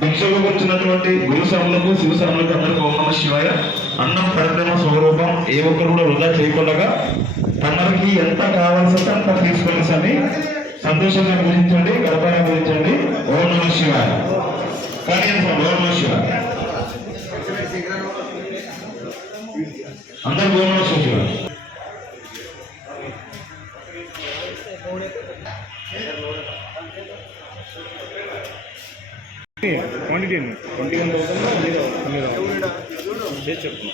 భిక్షకు వచ్చినటువంటి గురుస్వాములకు శివస్వాములకు అందరికీ ఓం నమః శివాయ. అన్నం పరబ్రహ్మ స్వరూపం, ఏ ఒక్కరు కూడా వృధా చేయకుండా తమరికి ఎంత కావాల్సిందో అంత తీసుకోండి స్వామి. సంతోషంగా పూజించండి, గర్భంగా పూజించండి. ఓం నమః శివాయ. కానీ ఓం నమః శివాయ. అందరూ ఓం నమః శివాయ. క్వాంటిటీ 21,000 చేసి చెప్తున్నా.